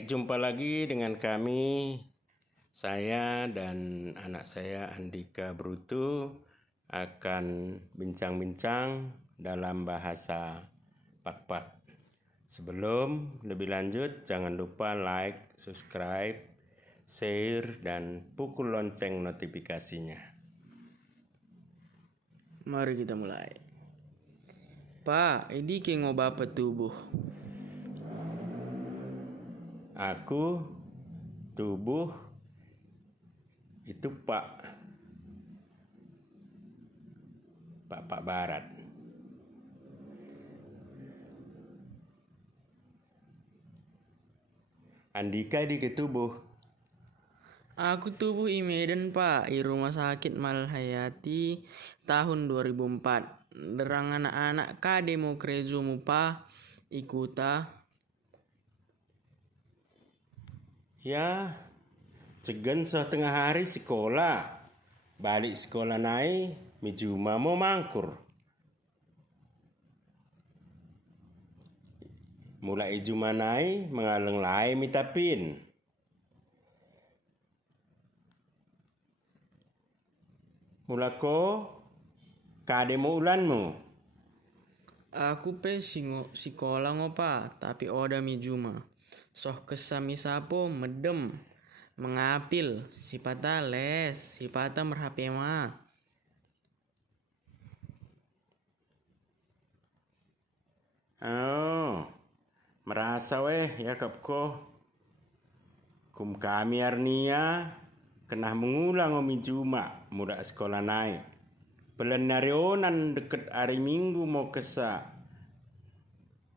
Baik, jumpa lagi dengan kami. Saya dan anak saya Andika Brutu akan bincang-bincang dalam bahasa Pak-Pak. Sebelum lebih lanjut, jangan lupa like, subscribe, share, dan pukul lonceng notifikasinya. Mari kita mulai. Pak, ini kengo bapak tubuh. Aku, tubuh, itu Pak Barat. Andika di ketubuh. Aku tubuh i Medan, Pak, i Rumah Sakit Malhayati tahun 2004. Derang anak-anak kade mau krezomu, Pak, ikuta. Ya, cegen setengah hari sekolah. Balik sekolah naik, mijuma mau mangkur. Mulai juma naik, mengaleng lai mitapin. Mulako, kade mau ulanmu. Aku pe sekolah ngopa, tapi oda mijuma. Soh kesami sapo medem. Mengapil, sipata les, sipata merhapema. Oh, merasa weh ya kapko. Kum kami arnia kena mengulang omi juma muda sekolah naik. Pelenarionan deket hari Minggu mau kesa.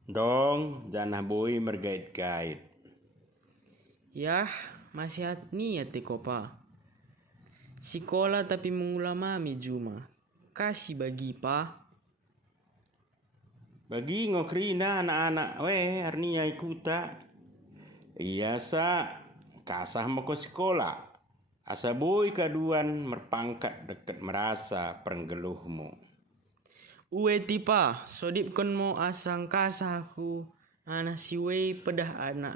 Dong, janah boi mergait-gait. Yah, masih niat kopa. Sekolah tapi mengulama mijuma. Kasih bagi, Pak. Bagi ngokrina anak-anak weh arnia ikuta. Iya sa kasah mau ke sekolah. Asa boi kaduan merpangkat deket merasa perenggeluhmu. Uwe tipa, sodip kon mo asang kasahku. Anak siwe pedah anak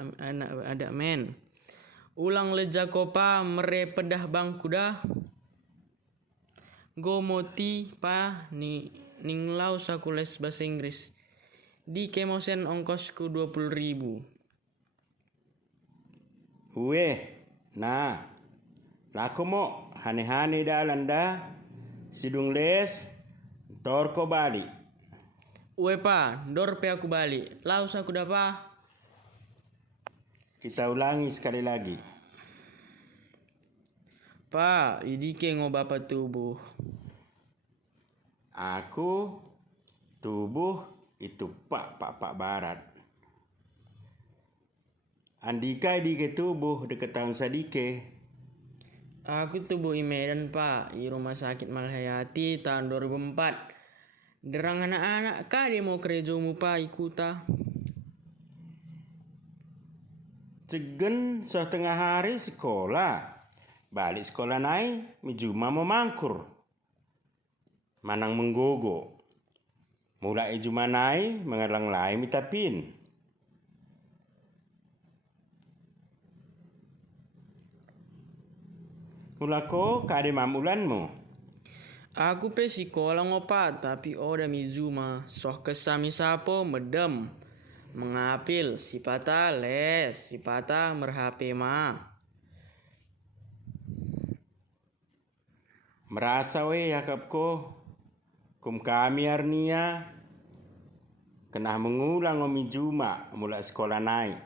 ada men. Ulang leja kopa mere pedah bangku dah. Go moti pa ning lau saku les bahasa Inggris. Di kemosen ongkosku 20.000. Uwe, nah, laku mo hane-hane dalanda, sidung les, torko balik. Uwe pa, dor pe aku balik. Lau saku dah pa. Kita ulangi sekali lagi. Pa, idike ngo bapak tubuh. Aku, tubuh, itu Pak Barat. Andika di tubuh dekat tahun sadike. Aku tubuh i Medan, Pak, i Rumah Sakit Malhayati tahun 2004. Derang anak-anak kade mau kerejomu, Pak, ikuta. Cegen setengah hari sekolah. Balik sekolah naik, mijuma mau mangkur. Manang menggogo. Mulai juma naik, mengalang lai mitapin. Mulako kade mamulanmu. Aku pe sekolah ngopat, tapi oda mijuma. Soh kesami sapo medem. Mengapil, sipata les, sipata merhapema. Merasa we yakapko. Kum kami arnia. Kena mengulang omi juma mulai sekolah naik.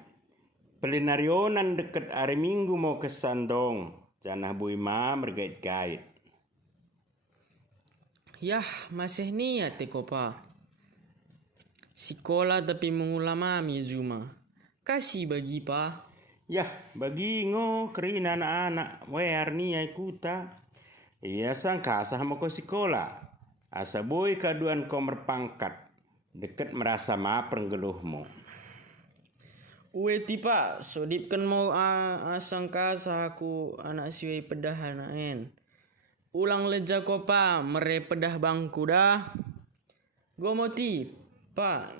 Pelinarionan deket hari Minggu mau kesandong. Janah bui ma mergait-gait. Yah, masih niat kopa. Sekolah tapi mengulama mijuma. Kasih bagi, Pak. Yah, bagi ngo kerina anak-anak. We arnia ikuta. Iya sang kasah mau ke sekolah. Asa boy kaduan kau merpangkat. Deket merasa ma perenggeluhmu. Uwe tipa, sodip kan mau asang kasah aku anak siwe pedah anaen. Ulang leja kopa mere pedah bangku dah. Go moti, Pak,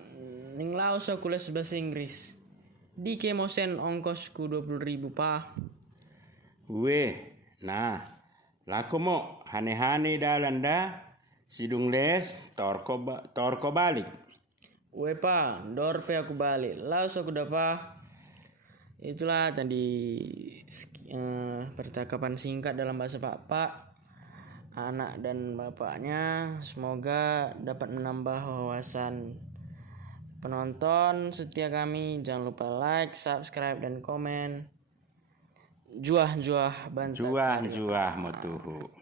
ning laos aku les bahasa Inggris. Di kemosen ongkosku 20.000 pa. Weh, nah, laku mo hane-hane dalan da sidung les torko balik. Weh pa, dor pe aku balik. Laos aku dapat. Itulah tadi percakapan singkat dalam bahasa Pak anak dan bapaknya. Semoga dapat menambah wawasan penonton setia kami. Jangan lupa like, subscribe, dan komen. Juah bantu. Juah motuhu.